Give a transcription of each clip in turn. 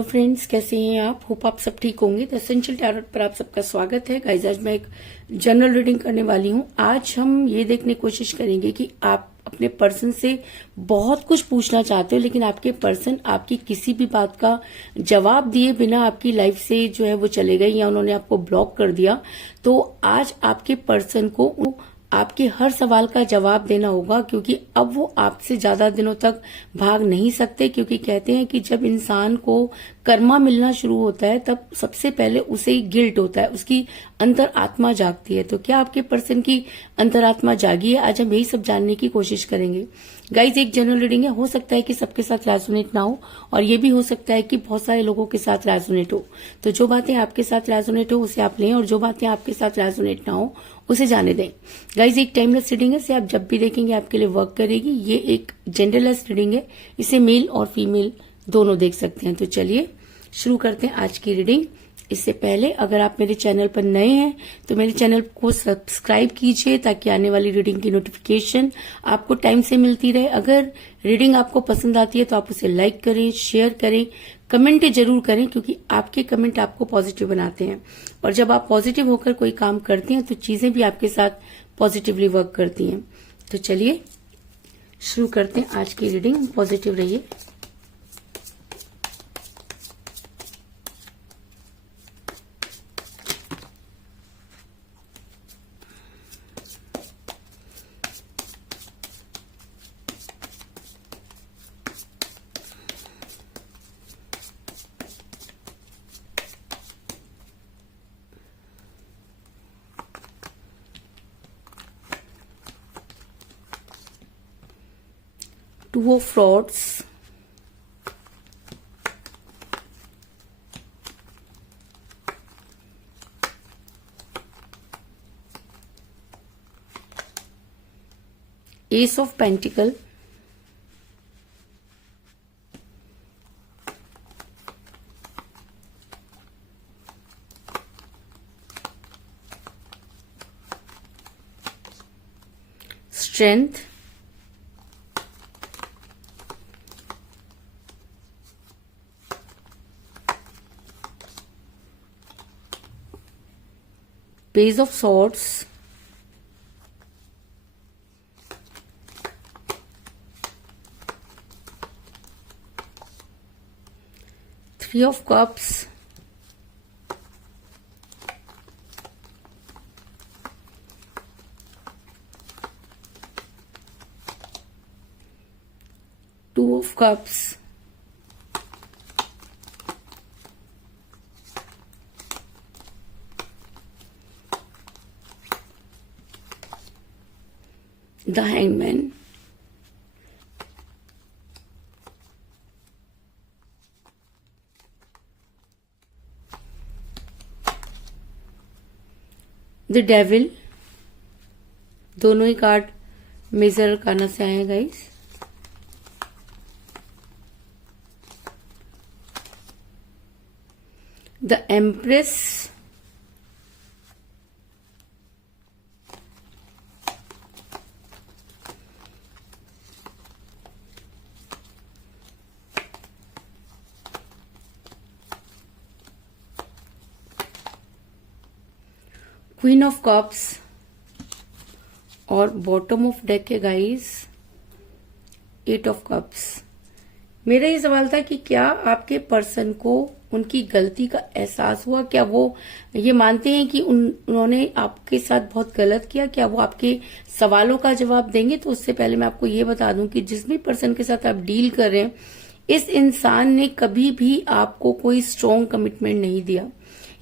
Hello friends, कैसे हैं आप? होप आप सब ठीक होंगे। द एसेंशियल टैरोट पर आप सबका स्वागत है। गाइस, आज मैं एक जनरल रीडिंग करने वाली हूँ। आज हम ये देखने की कोशिश करेंगे कि आप अपने पर्सन से बहुत कुछ पूछना चाहते हो, लेकिन आपके पर्सन आपकी किसी भी बात का जवाब दिए बिना आपकी लाइफ से जो है वो चले गए या उन्होंने आपको ब्लॉक कर दिया। तो आज आपके पर्सन को आपके हर सवाल का जवाब देना होगा, क्योंकि अब वो आपसे ज्यादा दिनों तक भाग नहीं सकते। क्योंकि कहते हैं कि जब इंसान को कर्मा मिलना शुरू होता है तब सबसे पहले उसे ही गिल्ट होता है, उसकी अंतर आत्मा जागती है। तो क्या आपके पर्सन की अंतरात्मा जागी है? आज हम यही सब जानने की कोशिश करेंगे। गाइज, एक जनरल रीडिंग है, हो सकता है कि सबके साथ रेजोनेट ना हो, और ये भी हो सकता है कि बहुत सारे लोगों के साथ रेजोनेट हो। तो जो बातें आपके साथ रेजोनेट हो उसे आप लें, और जो बातें आपके साथ रेजोनेट ना हो उसे जाने दें। गाइज, एक टाइमलेस रीडिंग है, इसे आप जब भी देखेंगे आपके लिए वर्क करेगी। ये एक जेंडरलेस रीडिंग है, इसे मेल और फीमेल दोनों देख सकते हैं। तो चलिए शुरू करते हैं आज की रीडिंग। इससे पहले अगर आप मेरे चैनल पर नए हैं तो मेरे चैनल को सब्सक्राइब कीजिए, ताकि आने वाली रीडिंग की नोटिफिकेशन आपको टाइम से मिलती रहे। अगर रीडिंग आपको पसंद आती है तो आप उसे लाइक करें, शेयर करें, कमेंट जरूर करें, क्योंकि आपके कमेंट आपको पॉजिटिव बनाते हैं। और जब आप पॉजिटिव होकर कोई काम करते हैं तो चीजें भी आपके साथ पॉजिटिवली वर्क करती हैं। तो चलिए शुरू करते हैं आज की रीडिंग। पॉजिटिव रहिए। Two of Swords, Ace of Pentacle, Strength, Page of Swords, Three of Cups, Two of Cups, The Hangman, The Devil। दोनों ही कार्ड मेजर अरकाना से आए हैं guys. The Empress, queen of cups, और bottom of deck है guys eight of cups. मेरा ये सवाल था कि क्या आपके पर्सन को उनकी गलती का एहसास हुआ? क्या वो ये मानते हैं कि उन्होंने आपके साथ बहुत गलत किया? क्या वो आपके सवालों का जवाब देंगे? तो उससे पहले मैं आपको ये बता दूं कि जिस भी पर्सन के साथ आप डील कर रहे हैं, इस इंसान ने कभी भी आपको कोई स्ट्रॉन्ग कमिटमेंट नहीं दिया।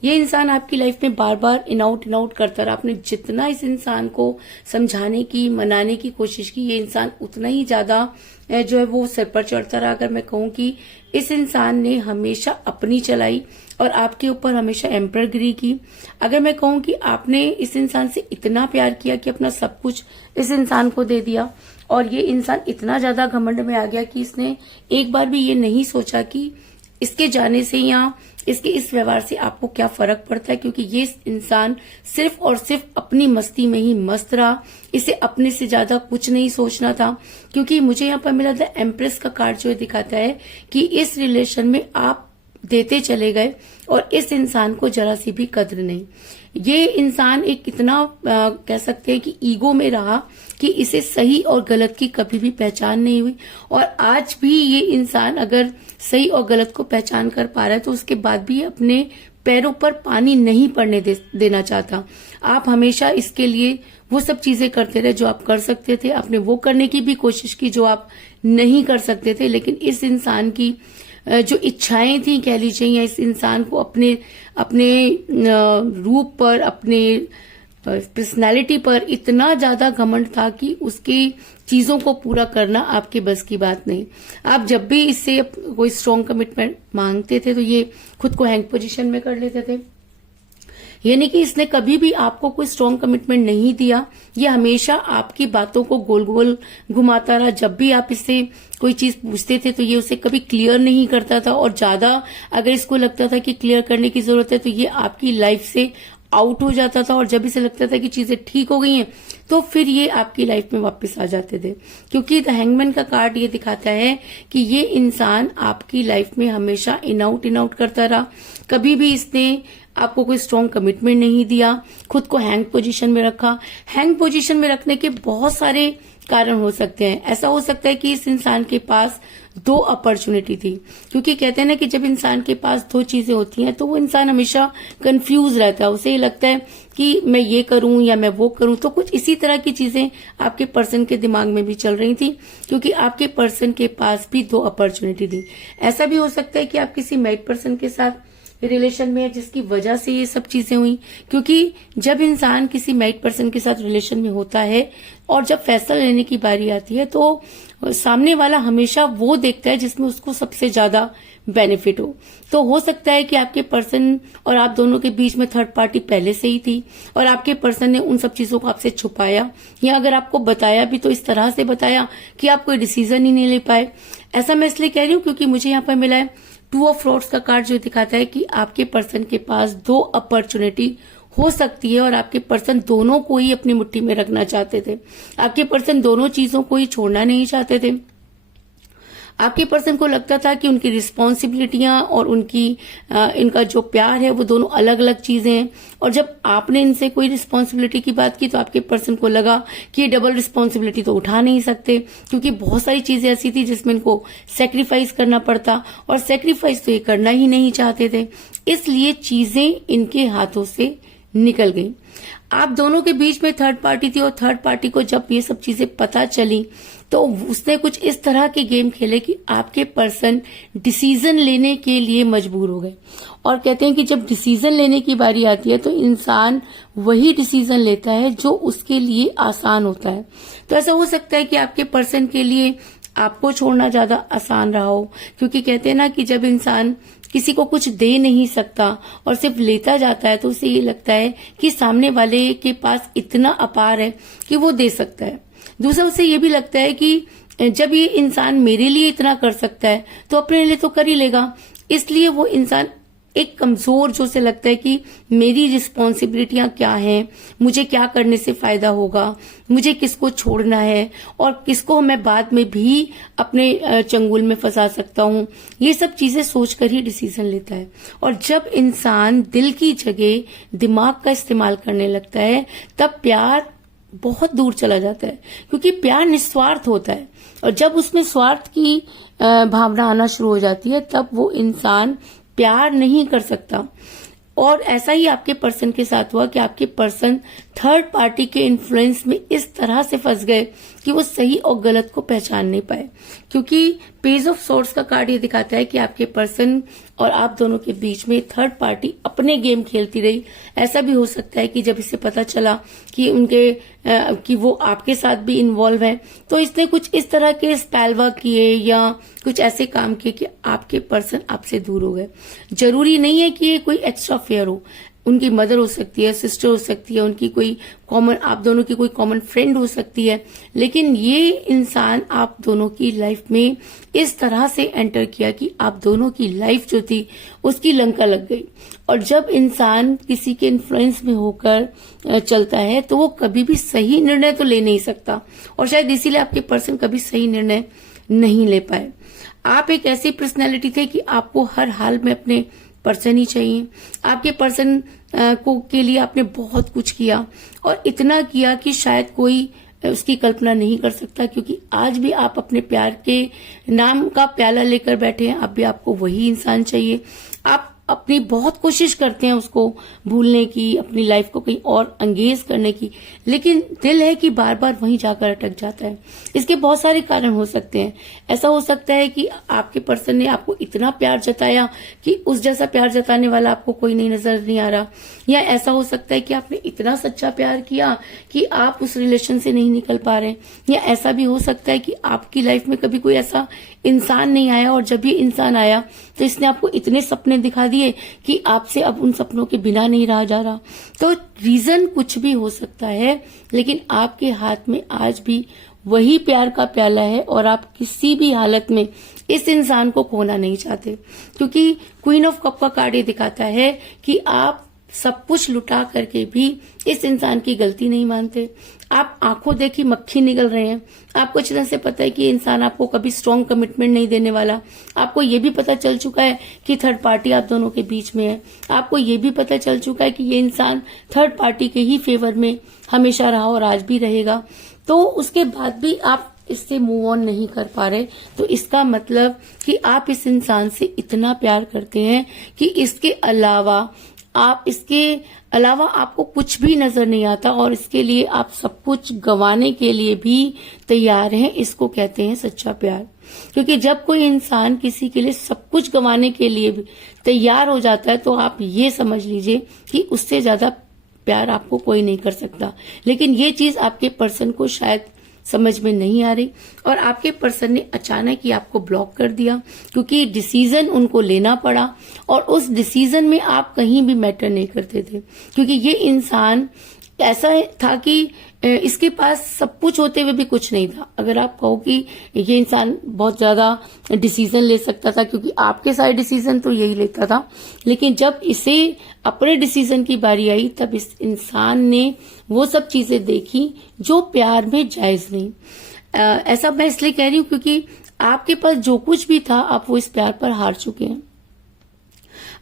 ये इंसान आपकी लाइफ में बार बार इन आउट करता रहा। आपने जितना इस इंसान को समझाने की, मनाने की कोशिश की, ये इंसान उतना ही ज्यादा जो है वो सिर पर चढ़ता रहा। अगर मैं कहूं कि इस इंसान ने हमेशा अपनी चलाई और आपके ऊपर हमेशा एम्परगिरी की। अगर मैं कहूं कि आपने इस इंसान से इतना प्यार किया कि अपना सब कुछ इस इंसान को दे दिया, और ये इंसान इतना ज्यादा घमंड में आ गया कि इसने एक बार भी ये नहीं सोचा कि इसके जाने से या इसके इस व्यवहार से आपको क्या फर्क पड़ता है, क्योंकि ये इंसान सिर्फ और सिर्फ अपनी मस्ती में ही मस्त रहा। इसे अपने से ज्यादा कुछ नहीं सोचना था। क्योंकि मुझे यहाँ पर मिला था एम्प्रेस का कार्ड जो दिखाता है कि इस रिलेशन में आप देते चले गए और इस इंसान को जरा सी भी कद्र नहीं। ये इंसान एक इतना कह सकते हैं कि ईगो में रहा कि इसे सही और गलत की कभी भी पहचान नहीं हुई। और आज भी ये इंसान अगर सही और गलत को पहचान कर पा रहा है तो उसके बाद भी अपने पैरों पर पानी नहीं पड़ने देना चाहता। आप हमेशा इसके लिए वो सब चीजें करते रहे जो आप कर सकते थे, आपने वो करने की भी कोशिश की जो आप नहीं कर सकते थे। लेकिन इस इंसान की जो इच्छाएं थी कह लीजिए, या इस इंसान को अपने अपने रूप पर, अपने पर्सनालिटी पर इतना ज्यादा घमंड था कि उसकी चीजों को पूरा करना आपके बस की बात नहीं। आप जब भी इससे कोई स्ट्रॉन्ग कमिटमेंट मांगते थे तो ये खुद को हैंग पोजीशन में कर लेते थे। यानी कि इसने कभी भी आपको कोई स्ट्रॉन्ग कमिटमेंट नहीं दिया। ये हमेशा आपकी बातों को गोल गोल घुमाता रहा। जब भी आप इससे कोई चीज पूछते थे तो ये उसे कभी क्लियर नहीं करता था, और ज्यादा अगर इसको लगता था कि क्लियर करने की जरूरत है तो ये आपकी लाइफ से आउट हो जाता था। और जब इसे लगता था कि चीजें ठीक हो गई हैं तो फिर ये आपकी लाइफ में वापस आ जाते थे, क्योंकि द हैंगमैन का कार्ड ये दिखाता है कि ये इंसान आपकी लाइफ में हमेशा इन आउट करता रहा। कभी भी इसने आपको कोई स्ट्रॉन्ग कमिटमेंट नहीं दिया, खुद को हैंग पोजीशन में रखा। हैंग पोजीशन में रखने के बहुत सारे कारण हो सकते हैं। ऐसा हो सकता है कि इस इंसान के पास 2 अपॉर्चुनिटी थी, क्योंकि कहते हैं ना कि जब इंसान के पास 2 चीजें होती हैं तो वो इंसान हमेशा कंफ्यूज रहता है। उसे ये लगता है कि मैं ये करूं या मैं वो करूं। तो कुछ इसी तरह की चीजें आपके पर्सन के दिमाग में भी चल रही थी, क्योंकि आपके पर्सन के पास भी 2 अपॉर्चुनिटी थी। ऐसा भी हो सकता है कि आप किसी मैरिड पर्सन के साथ रिलेशन में है जिसकी वजह से ये सब चीजें हुई, क्योंकि जब इंसान किसी मैरिड पर्सन के साथ रिलेशन में होता है और जब फैसला लेने की बारी आती है तो सामने वाला हमेशा वो देखता है जिसमें उसको सबसे ज्यादा बेनिफिट हो। तो हो सकता है कि आपके पर्सन और आप दोनों के बीच में थर्ड पार्टी पहले से ही थी और आपके पर्सन ने उन सब चीजों को आपसे छुपाया, या अगर आपको बताया भी तो इस तरह से बताया कि आप कोई डिसीजन ही नहीं ले पाए। ऐसा मैं इसलिए कह रही हूँ क्योंकि मुझे यहाँ पर मिला है 2 ऑफ फ्रॉड्स का कार्ड, जो दिखाता है कि आपके पर्सन के पास 2 अपॉर्चुनिटी हो सकती है और आपके पर्सन दोनों को ही अपनी मुट्ठी में रखना चाहते थे। आपके पर्सन दोनों चीजों को ही छोड़ना नहीं चाहते थे। आपके पर्सन को लगता था कि उनकी रिस्पॉन्सिबिलिटियां और उनकी इनका जो प्यार है वो दोनों अलग अलग चीजें हैं। और जब आपने इनसे कोई रिस्पॉन्सिबिलिटी की बात की तो आपके पर्सन को लगा कि ये डबल रिस्पॉन्सिबिलिटी तो उठा नहीं सकते, क्योंकि बहुत सारी चीजें ऐसी थी जिसमें इनको सेक्रीफाइस करना पड़ता, और सेक्रीफाइस तो ये करना ही नहीं चाहते थे। इसलिए चीजें इनके हाथों से निकल गई। आप दोनों के बीच में थर्ड पार्टी थी और थर्ड पार्टी को जब ये सब चीजें पता चली तो उसने कुछ इस तरह के गेम खेले कि आपके पर्सन डिसीजन लेने के लिए मजबूर हो गए। और कहते हैं कि जब डिसीजन लेने की बारी आती है तो इंसान वही डिसीजन लेता है जो उसके लिए आसान होता है। तो ऐसा हो सकता है कि आपके पर्सन के लिए आपको छोड़ना ज्यादा आसान रहा हो, क्योंकि कहते हैं ना कि जब इंसान किसी को कुछ दे नहीं सकता और सिर्फ लेता जाता है तो उसे ये लगता है कि सामने वाले के पास इतना अपार है कि वो दे सकता है। दूसरा, उसे ये भी लगता है कि जब ये इंसान मेरे लिए इतना कर सकता है तो अपने लिए तो कर ही लेगा। इसलिए वो इंसान एक कमजोर, जो से लगता है कि मेरी रिस्पॉन्सिबिलिटियां क्या हैं, मुझे क्या करने से फायदा होगा, मुझे किसको छोड़ना है और किसको मैं बाद में भी अपने चंगुल में फंसा सकता हूं, ये सब चीजें सोचकर ही डिसीजन लेता है। और जब इंसान दिल की जगह दिमाग का इस्तेमाल करने लगता है तब प्यार बहुत दूर चला जाता है, क्योंकि प्यार निस्वार्थ होता है। और जब उसमें स्वार्थ की भावना आना शुरू हो जाती है तब वो इंसान प्यार नहीं कर सकता। और ऐसा ही आपके पर्सन के साथ हुआ कि आपके पर्सन थर्ड पार्टी के इन्फ्लुएंस में इस तरह से फंस गए कि वो सही और गलत को पहचान नहीं पाए। क्योंकि पेज ऑफ सोर्ड्स का कार्ड ये दिखाता है कि आपके पर्सन और आप दोनों के बीच में थर्ड पार्टी अपने गेम खेलती रही। ऐसा भी हो सकता है कि जब इसे पता चला कि कि वो आपके साथ भी इन्वॉल्व है तो इसने कुछ इस तरह के स्पेलवा किए या कुछ ऐसे काम किए कि आपके पर्सन आपसे दूर हो गए। जरूरी नहीं है कि ये कोई एक्स्ट्रा अफेयर हो, उनकी मदर हो सकती है, सिस्टर हो सकती है, उनकी कोई कॉमन, आप दोनों की कोई कॉमन फ्रेंड हो सकती है, लेकिन ये इंसान आप दोनों की लाइफ में इस तरह से एंटर किया कि आप दोनों की लाइफ जो थी उसकी लंका लग गई। और जब इंसान किसी के इन्फ्लुएंस में होकर चलता है तो वो कभी भी सही निर्णय तो ले नहीं सकता, और शायद इसीलिए आपके पर्सन कभी सही निर्णय नहीं ले पाए। आप एक ऐसी पर्सनैलिटी थे कि आपको हर हाल में अपने पर्सन ही चाहिए। आपके पर्सन को के लिए आपने बहुत कुछ किया और इतना किया कि शायद कोई उसकी कल्पना नहीं कर सकता, क्योंकि आज भी आप अपने प्यार के नाम का प्याला लेकर बैठे हैं। अब भी आपको वही इंसान चाहिए। आप अपनी बहुत कोशिश करते हैं उसको भूलने की, अपनी लाइफ को कहीं और अंगेज करने की, लेकिन दिल है कि बार बार वहीं जाकर अटक जाता है। इसके बहुत सारे कारण हो सकते हैं। ऐसा हो सकता है कि आपके पर्सन ने आपको इतना प्यार जताया कि उस जैसा प्यार जताने वाला आपको कोई नहीं नजर नहीं आ रहा, या ऐसा हो सकता है कि आपने इतना सच्चा प्यार किया कि आप उस रिलेशन से नहीं निकल पा रहे, या ऐसा भी हो सकता है कि आपकी लाइफ में कभी कोई ऐसा इंसान नहीं आया और जब ये इंसान आया तो इसने आपको इतने सपने दिखा दिए कि आपसे अब उन सपनों के बिना नहीं रहा जा रहा। तो रीजन कुछ भी हो सकता है, लेकिन आपके हाथ में आज भी वही प्यार का प्याला है और आप किसी भी हालत में इस इंसान को खोना नहीं चाहते, क्योंकि क्वीन ऑफ कप का कार्ड ये दिखाता है कि आप सब कुछ लुटा करके भी इस इंसान की गलती नहीं मानते। आप आंखों देखी मक्खी निगल रहे हैं। आपको अच्छी तरह से पता है कि ये इंसान आपको कभी स्ट्रॉन्ग कमिटमेंट नहीं देने वाला। आपको ये भी पता चल चुका है कि थर्ड पार्टी आप दोनों के बीच में है। आपको ये भी पता चल चुका है कि ये इंसान थर्ड पार्टी के ही फेवर में हमेशा रहा और आज भी रहेगा। तो उसके बाद भी आप इससे मूव ऑन नहीं कर पा रहे, तो इसका मतलब कि आप इस इंसान से इतना प्यार करते हैं कि इसके अलावा आपको कुछ भी नजर नहीं आता और इसके लिए आप सब कुछ गंवाने के लिए भी तैयार हैं। इसको कहते हैं सच्चा प्यार। क्योंकि जब कोई इंसान किसी के लिए सब कुछ गंवाने के लिए भी तैयार हो जाता है तो आप ये समझ लीजिए कि उससे ज्यादा प्यार आपको कोई नहीं कर सकता। लेकिन ये चीज आपके पर्सन को शायद समझ में नहीं आ रही और आपके पर्सन ने अचानक ही आपको ब्लॉक कर दिया, क्योंकि डिसीजन उनको लेना पड़ा और उस डिसीजन में आप कहीं भी मैटर नहीं करते थे। क्योंकि ये इंसान ऐसा था कि इसके पास सब कुछ होते हुए भी कुछ नहीं था। अगर आप कहो कि ये इंसान बहुत ज्यादा डिसीजन ले सकता था, क्योंकि आपके सारे डिसीजन तो यही लेता था, लेकिन जब इसे अपने डिसीजन की बारी आई तब इस इंसान ने वो सब चीजें देखी जो प्यार में जायज नहीं। ऐसा मैं इसलिए कह रही हूं क्योंकि आपके पास जो कुछ भी था आप वो इस प्यार पर हार चुके हैं।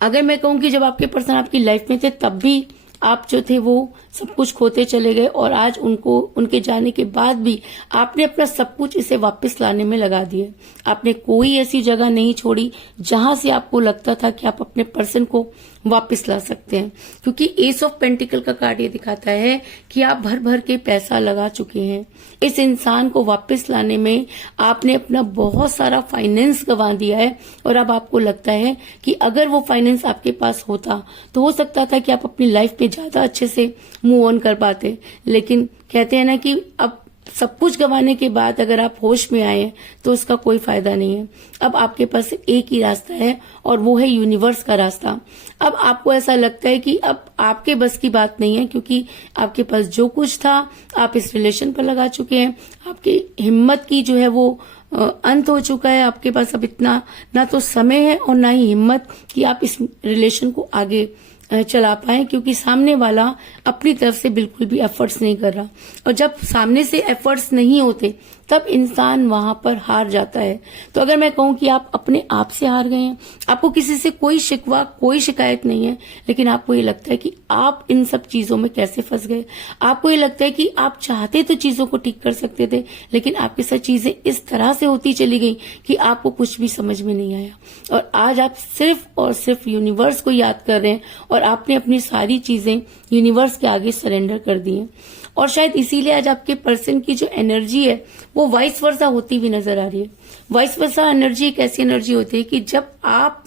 अगर मैं कहूं कि जब आपके पर्सन आपकी लाइफ में थे तब भी आप जो थे वो सब कुछ खोते चले गए और आज उनके जाने के बाद भी आपने अपना सब कुछ इसे वापस लाने में लगा दिया। आपने कोई ऐसी जगह नहीं छोड़ी जहां से आपको लगता था कि आप अपने पर्सन को वापस ला सकते हैं, क्योंकि एस ऑफ पेंटिकल का कार्ड ये दिखाता है कि आप भर भर के पैसा लगा चुके हैं इस इंसान को वापस लाने में। आपने अपना बहुत सारा फाइनेंस गंवा दिया है और अब आपको लगता है कि अगर वो फाइनेंस आपके पास होता तो हो सकता था कि आप अपनी लाइफ में ज्यादा अच्छे से मूव ऑन कर पाते। लेकिन कहते हैं ना कि अब सब कुछ गंवाने के बाद अगर आप होश में आए तो उसका कोई फायदा नहीं है। अब आपके पास एक ही रास्ता है और वो है यूनिवर्स का रास्ता। अब आपको ऐसा लगता है कि अब आपके बस की बात नहीं है, क्योंकि आपके पास जो कुछ था आप इस रिलेशन पर लगा चुके हैं। आपकी हिम्मत की जो है वो अंत हो चुका है। आपके पास अब इतना ना तो समय है और ना ही हिम्मत कि आप इस रिलेशन को आगे चला पाए, क्योंकि सामने वाला अपनी तरफ से बिल्कुल भी एफर्ट्स नहीं कर रहा। और जब सामने से एफर्ट्स नहीं होते तब इंसान वहां पर हार जाता है। तो अगर मैं कहूं कि आप अपने आप से हार गए हैं, आपको किसी से कोई शिकवा कोई शिकायत नहीं है, लेकिन आपको ये लगता है कि आप इन सब चीजों में कैसे फंस गए। आपको ये लगता है कि आप चाहते तो चीजों को ठीक कर सकते थे, लेकिन आपके साथ चीजें इस तरह से होती चली गई कि आपको कुछ भी समझ में नहीं आया। और आज आप सिर्फ और सिर्फ यूनिवर्स को याद कर रहे हैं और आपने अपनी सारी चीजें यूनिवर्स के आगे सरेंडर कर दी हैं। और शायद इसीलिए आज आपके पर्सन की जो एनर्जी है वो वाइस वर्सा होती हुई नजर आ रही है। वाइस वर्सा एनर्जी एक ऐसी एनर्जी होती है कि जब आप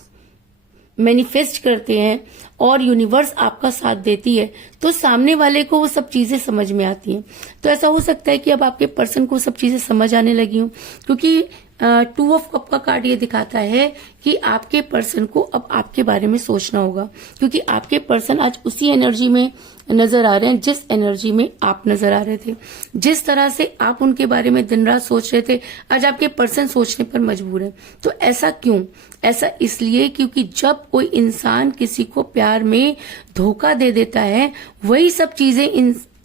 मैनिफेस्ट करते हैं और यूनिवर्स आपका साथ देती है तो सामने वाले को वो सब चीजें समझ में आती हैं। तो ऐसा हो सकता है कि अब आपके पर्सन को सब चीजें समझ आने लगी हूं, क्योंकि 2 ऑफ कप का कार्ड ये दिखाता है कि आपके पर्सन को अब आपके बारे में सोचना होगा, क्योंकि आपके पर्सन आज उसी एनर्जी में नजर आ रहे हैं जिस एनर्जी में आप नजर आ रहे थे। जिस तरह से आप उनके बारे में दिन रात सोच रहे थे, आज आपके पर्सन सोचने पर मजबूर है। तो ऐसा क्यों? ऐसा इसलिए क्योंकि जब कोई इंसान किसी को प्यार में धोखा दे देता है, वही सब चीजें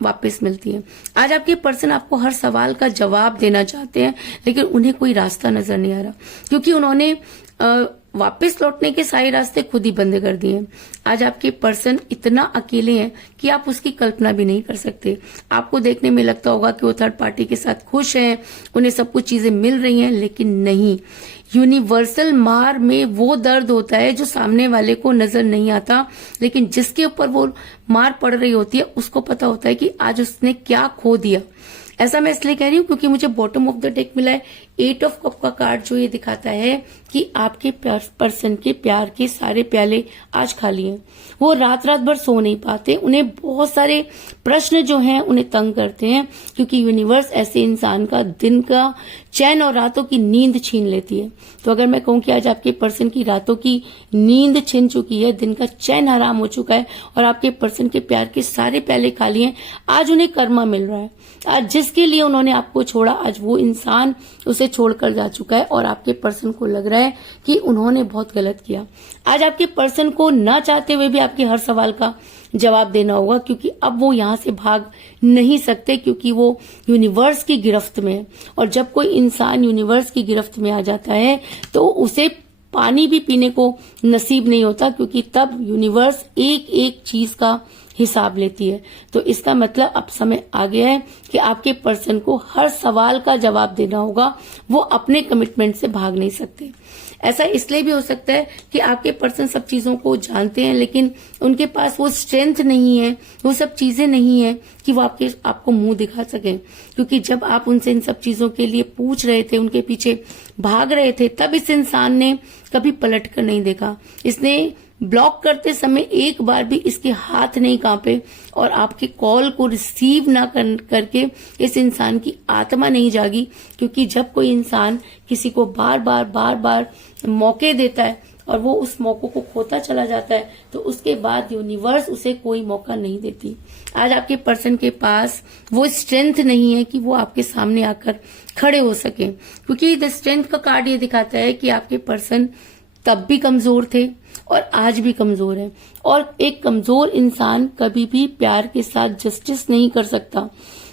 वापस मिलती है। आज आपके पर्सन आपको हर सवाल का जवाब देना चाहते हैं, लेकिन उन्हें कोई रास्ता नजर नहीं आ रहा, क्योंकि उन्होंने वापस लौटने के सारे रास्ते खुद ही बंद कर दिए हैं। आज आपके पर्सन इतना अकेले हैं कि आप उसकी कल्पना भी नहीं कर सकते। आपको देखने में लगता होगा कि वो थर्ड पार्टी के साथ खुश हैं, उन्हें सब कुछ चीजें मिल रही हैं, लेकिन नहीं। यूनिवर्सल मार में वो दर्द होता है जो सामने वाले को नजर नहीं आता, लेकिन जिसके ऊपर वो मार पड़ रही होती है उसको पता होता है कि आज उसने क्या खो दिया। ऐसा मैं इसलिए कह रही हूँ क्योंकि मुझे बॉटम ऑफ द डेक मिला है 8 ऑफ कप का कार्ड, जो ये दिखाता है कि आपके पर्सन के प्यार के सारे प्याले आज खाली हैं। वो रात रात भर सो नहीं पाते, उन्हें बहुत सारे प्रश्न जो हैं उन्हें तंग करते हैं, क्योंकि यूनिवर्स ऐसे इंसान का दिन का चैन और रातों की नींद छीन लेती है। तो अगर मैं कहूँ कि आज आपके पर्सन की रातों की नींद छिन चुकी है, दिन का चैन हराम हो चुका है और आपके पर्सन के प्यार के सारे प्याले खाली हैं, आज उन्हें कर्मा मिल रहा है। आज जिसके लिए उन्होंने आपको छोड़ा, आज वो इंसान उसे छोड़कर जा चुका है और आपके पर्सन को लग रहा है कि उन्होंने बहुत गलत किया। आज आपके पर्सन को ना चाहते हुए भी आपके हर सवाल का जवाब देना होगा, क्योंकि अब वो यहां से भाग नहीं सकते, क्योंकि वो यूनिवर्स की गिरफ्त में है। और जब कोई इंसान यूनिवर्स की गिरफ्त में आ जाता है तो उसे पानी भी पीने को नसीब नहीं होता, क्योंकि तब यूनिवर्स एक एक चीज का हिसाब लेती है। तो इसका मतलब अब समय आ गया है कि आपके पर्सन को हर सवाल का जवाब देना होगा, वो अपने कमिटमेंट से भाग नहीं सकते। ऐसा इसलिए भी हो सकता है कि आपके पर्सन सब चीजों को जानते हैं, लेकिन उनके पास वो स्ट्रेंथ नहीं है, वो सब चीजें नहीं है कि वो आपको मुंह दिखा सकें। क्योंकि जब आप उनसे इन सब चीजों के लिए पूछ रहे थे, उनके पीछे भाग रहे थे, तब इस इंसान ने कभी पलट कर नहीं देखा। इसने ब्लॉक करते समय एक बार भी इसके हाथ नहीं कांपे और आपके कॉल को रिसीव ना करके इस इंसान की आत्मा नहीं जागी। क्योंकि जब कोई इंसान किसी को बार बार मौके देता है और वो उस मौकों को खोता चला जाता है, तो उसके बाद यूनिवर्स उसे कोई मौका नहीं देती। आज आपके पर्सन के पास वो स्ट्रेंथ नहीं है कि वो आपके सामने आकर खड़े हो सके, क्योंकि द स्ट्रेंथ का कार्ड ये दिखाता है कि आपके पर्सन तब भी कमजोर थे और आज भी कमजोर है। और एक कमजोर इंसान कभी भी प्यार के साथ जस्टिस नहीं कर सकता,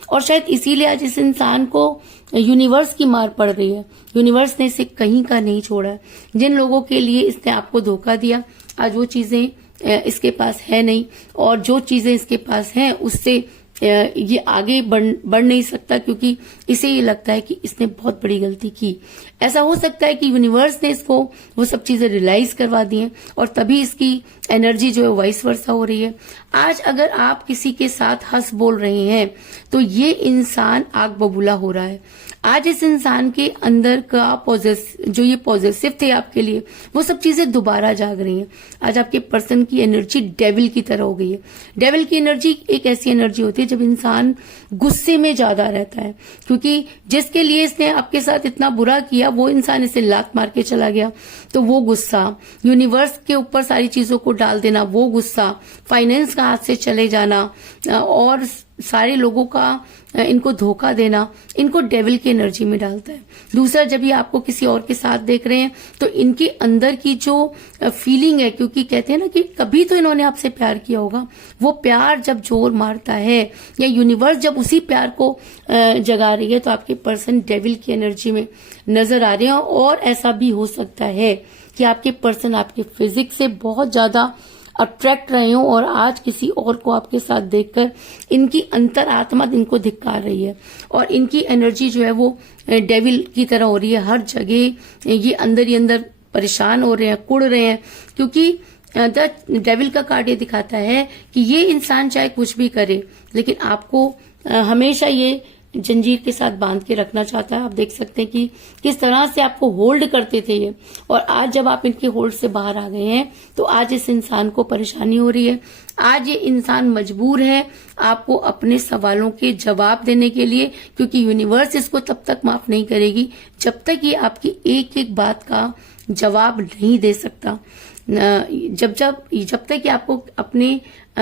और शायद इसीलिए आज इस इंसान को यूनिवर्स की मार पड़ रही है। यूनिवर्स ने इसे कहीं का नहीं छोड़ा है। जिन लोगों के लिए इसने आपको धोखा दिया, आज वो चीजें इसके पास है नहीं, और जो चीजें इसके पास हैं उससे ये आगे बढ़ नहीं सकता, क्योंकि इसे ये लगता है कि इसने बहुत बड़ी गलती की। ऐसा हो सकता है कि यूनिवर्स ने इसको वो सब चीजें रियलाइज करवा दी हैं और तभी इसकी एनर्जी जो है वाइस वर्सा हो रही है। आज अगर आप किसी के साथ हंस बोल रहे हैं तो ये इंसान आग बबूला हो रहा है। आज इस इंसान के अंदर का जो ये पॉजिटिव थे आपके लिए, वो सब चीजें दोबारा जाग रही हैं। आज आपके पर्सन की एनर्जी डेविल की तरह हो गई है। डेविल की एनर्जी एक ऐसी एनर्जी होती है जब इंसान गुस्से में ज्यादा रहता है, क्योंकि जिसके लिए इसने आपके साथ इतना बुरा किया वो इंसान इसे लात मार के चला गया, तो वो गुस्सा, यूनिवर्स के ऊपर सारी चीजों को डाल देना वो गुस्सा, फाइनेंस का हाथ से चले जाना और सारे लोगों का इनको धोखा देना, इनको डेविल की एनर्जी में डालता है। दूसरा, जब ये आपको किसी और के साथ देख रहे हैं तो इनके अंदर की जो फीलिंग है, क्योंकि कहते हैं ना कि कभी तो इन्होंने आपसे प्यार किया होगा, वो प्यार जब जोर मारता है या यूनिवर्स जब उसी प्यार को जगा रही है, तो आपके पर्सन डेविल की एनर्जी में नजर आ रहे हैं। और ऐसा भी हो सकता है कि आपके पर्सन आपके फिजिक्स से बहुत ज्यादा अट्रैक्ट रहे हो और आज किसी और को आपके साथ देखकर इनकी अंतरात्मा इनको धिक्कार रही है और इनकी एनर्जी जो है वो डेविल की तरह हो रही है। हर जगह ये अंदर ही अंदर परेशान हो रहे हैं, कुड़ रहे हैं, क्योंकि द डेविल का कार्ड ये दिखाता है कि ये इंसान चाहे कुछ भी करे, लेकिन आपको हमेशा ये जंजीर के साथ बांध के रखना चाहता है। आप देख सकते हैं कि किस तरह से आपको होल्ड करते थे ये, और आज जब आप इनके होल्ड से बाहर आ गए हैं तो आज इस इंसान को परेशानी हो रही है। आज ये इंसान मजबूर है आपको अपने सवालों के जवाब देने के लिए, क्योंकि यूनिवर्स इसको तब तक माफ नहीं करेगी जब तक ये आपकी एक एक बात का जवाब नहीं दे सकता। जब तक ये आपको अपने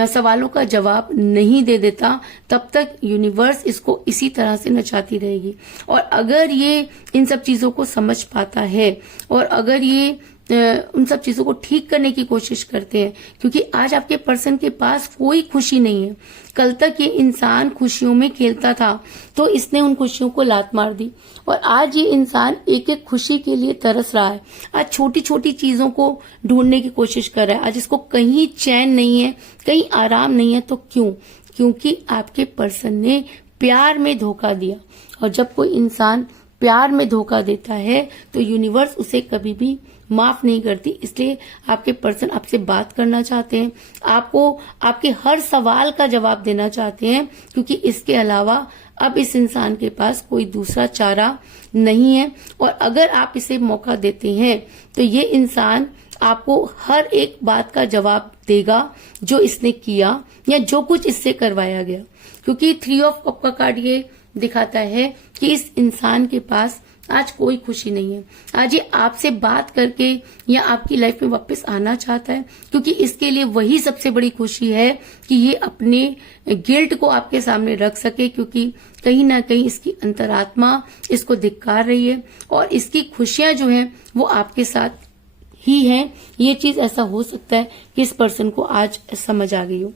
सवालों का जवाब नहीं दे देता, तब तक यूनिवर्स इसको इसी तरह से नचाती रहेगी। और अगर ये इन सब चीजों को समझ पाता है और अगर ये उन सब चीजों को ठीक करने की कोशिश करते हैं, क्योंकि आज आपके पर्सन के पास कोई खुशी नहीं है। कल तक ये इंसान खुशियों में खेलता था तो इसने उन खुशियों को लात मार दी, और आज ये इंसान एक एक खुशी के लिए तरस रहा है। आज छोटी छोटी चीजों को ढूंढने की कोशिश कर रहा है। आज इसको कहीं चैन नहीं है, कहीं आराम नहीं है। तो क्यों? क्योंकि आपके पर्सन ने प्यार में धोखा दिया, और जब कोई इंसान प्यार में धोखा देता है तो यूनिवर्स उसे कभी भी माफ नहीं करती। इसलिए आपके पर्सन आपसे बात करना चाहते हैं, आपको आपके हर सवाल का जवाब देना चाहते हैं, क्योंकि इसके अलावा अब इस इंसान के पास कोई दूसरा चारा नहीं है। और अगर आप इसे मौका देते हैं तो ये इंसान आपको हर एक बात का जवाब देगा जो इसने किया या जो कुछ इससे करवाया गया, क्योंकि 3 ऑफ कप का कार्ड ये दिखाता है कि इस इंसान के पास आज कोई खुशी नहीं है। आज ये आपसे बात करके या आपकी लाइफ में वापस आना चाहता है, क्योंकि इसके लिए वही सबसे बड़ी खुशी है कि ये अपने गिल्ट को आपके सामने रख सके, क्योंकि कहीं ना कहीं इसकी अंतरात्मा इसको धिक्कार रही है और इसकी खुशियां जो हैं वो आपके साथ ही हैं। ये चीज ऐसा हो सकता है कि इस पर्सन को आज समझ आ गई हो।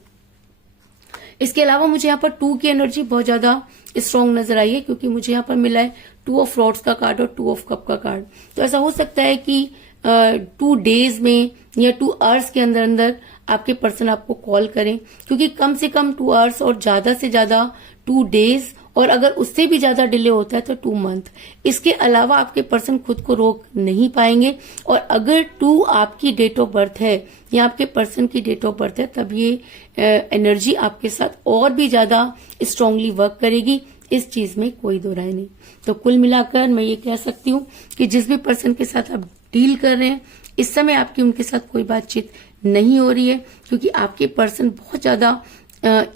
इसके अलावा मुझे यहाँ पर 2 की एनर्जी बहुत ज्यादा स्ट्रॉन्ग नजर आई है, क्योंकि मुझे यहाँ पर मिला है 2 ऑफ रॉड्स का कार्ड और 2 ऑफ कप का कार्ड। तो ऐसा हो सकता है कि 2 डेज में या 2 आवर्स के अंदर अंदर आपके पर्सन आपको कॉल करें, क्योंकि कम से कम 2 आवर्स और ज्यादा से ज्यादा 2 डेज, और अगर उससे भी ज्यादा डिले होता है तो 2 मंथ। इसके अलावा आपके पर्सन खुद को रोक नहीं पाएंगे। और अगर 2 आपकी डेट ऑफ बर्थ है या आपके पर्सन की डेट ऑफ बर्थ है, तब ये एनर्जी आपके साथ और भी ज्यादा स्ट्रांगली वर्क करेगी। इस चीज में कोई दो राय नहीं। तो कुल मिलाकर मैं ये कह सकती हूँ कि जिस भी पर्सन के साथ आप डील कर रहे हैं, इस समय आपकी उनके साथ कोई बातचीत नहीं हो रही है, क्योंकि आपके पर्सन बहुत ज्यादा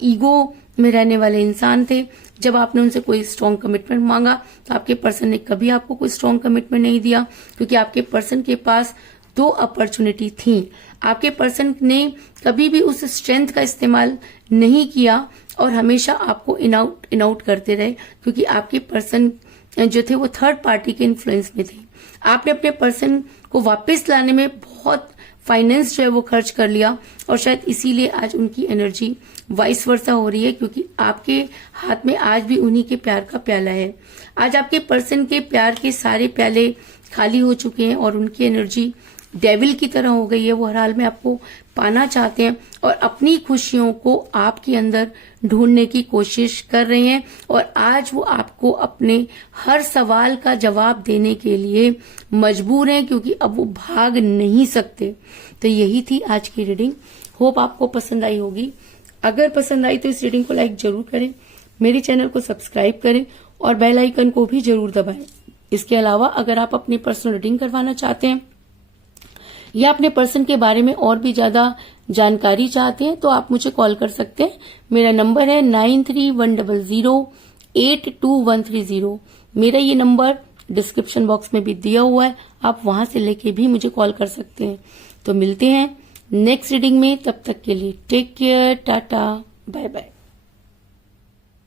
ईगो में रहने वाले इंसान थे। जब आपने उनसे कोई स्ट्रॉन्ग कमिटमेंट मांगा तो आपके पर्सन ने कभी आपको कोई स्ट्रॉन्ग कमिटमेंट नहीं दिया, क्योंकि आपके पर्सन के पास 2 अपॉर्चुनिटी थी। आपके पर्सन ने कभी भी उस स्ट्रेंथ का इस्तेमाल नहीं किया और हमेशा आपको इन आउट करते रहे, क्योंकि आपके पर्सन जो थे वो थर्ड पार्टी के इन्फ्लुएंस में थे। आपने अपने पर्सन को वापस लाने में बहुत फाइनेंस जो है वो खर्च कर लिया, और शायद इसीलिए आज उनकी एनर्जी वाइस वर्सा हो रही है, क्योंकि आपके हाथ में आज भी उन्हीं के प्यार का प्याला है। आज आपके पर्सन के प्यार के सारे प्याले खाली हो चुके हैं और उनकी एनर्जी डेविल की तरह हो गई है। वो हर हाल में आपको पाना चाहते हैं और अपनी खुशियों को आपके अंदर ढूंढने की कोशिश कर रहे हैं, और आज वो आपको अपने हर सवाल का जवाब देने के लिए मजबूर हैं, क्योंकि अब वो भाग नहीं सकते। तो यही थी आज की रीडिंग। होप आपको पसंद आई होगी। अगर पसंद आई तो इस रीडिंग को लाइक जरूर करें, मेरे चैनल को सब्सक्राइब करें और बेल आइकन को भी जरूर दबाएं। इसके अलावा अगर आप अपनी पर्सनल रीडिंग करवाना चाहते हैं या अपने पर्सन के बारे में और भी ज्यादा जानकारी चाहते हैं तो आप मुझे कॉल कर सकते हैं। मेरा नंबर है 9310082130। मेरा ये नंबर डिस्क्रिप्शन बॉक्स में भी दिया हुआ है, आप वहां से लेके भी मुझे कॉल कर सकते हैं। तो मिलते हैं नेक्स्ट रीडिंग में, तब तक के लिए take care, tata, bye bye.